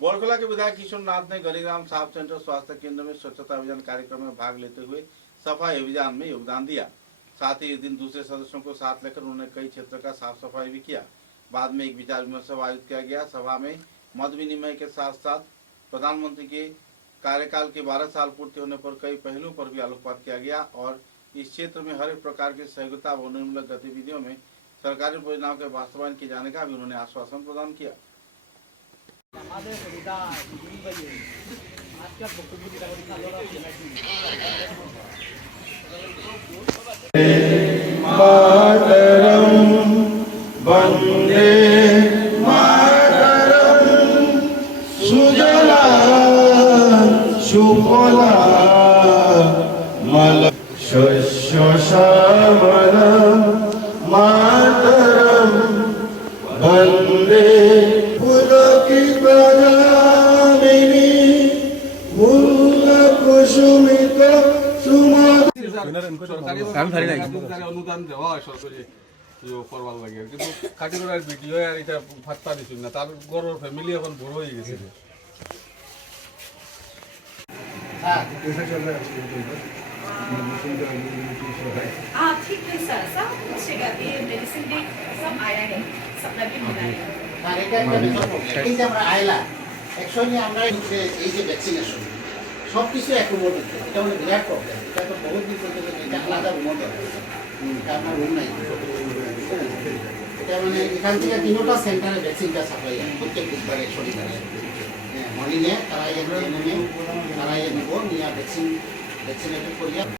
बड़खला के विधायक किशोर नाथ ने गलीग्राम साफ सेंटर स्वास्थ्य केंद्र में स्वच्छता अभियान कार्यक्रम में भाग लेते हुए सफाई अभियान में योगदान दिया। साथ ही इस दिन दूसरे सदस्यों को साथ लेकर उन्होंने कई क्षेत्र का साफ सफाई भी किया। बाद में एक विचार विमर्श आयोजित किया गया। सभा में मत विनिमय के साथ साथ प्रधानमंत्री के कार्यकाल के 12 साल पूर्ति होने पर कई पहलुओं पर भी आलोकपात किया गया और इस क्षेत्र में हर एक प्रकार की सहयोगिता व उन्नयनमूलक गतिविधियों में सरकारी परियोजनाओं के वास्तवायन किए जाने का भी उन्होंने आश्वासन प्रदान किया। वंदे मातरम सुजला सुफला मल शस्य श्यामल मातरम वंदे पुलकित प्रजामिनी मूल कुसुमित सुमध অনুদান দেওয়া হয় সরকারি করবার লাগে কিন্তু কাটিগড়ার ভিডিও আর এটা ফাত্তা দিছিল না তার গরর ফ্যামিলি এখন বড় হয়ে গেছে हाँ ठीक है सर सब कुछ ये मेडिसिन भी सब आया है सप्लाई भी मिला है এই যে আমরা আইলা অ্যাকচুয়ালি আমরা এই যে ভ্যাকসিনেশন সব কিছু অ্যাকোমোড হচ্ছে এটা হলো বিরাট প্রবলেম। এটা তো বহুত দিন পর্যন্ত এটা আলাদা রুম দরকার, এটা আপনার রুম নাই। এটা মানে এখান থেকে 3টা সেন্টারে ভ্যাকসিনটা সাপ্লাই হয় প্রত্যেক বুধবারে শনিবারে মর্নিংয়ে তারা এনে নিব নিয়ে ভ্যাকসিনেটেড করিয়া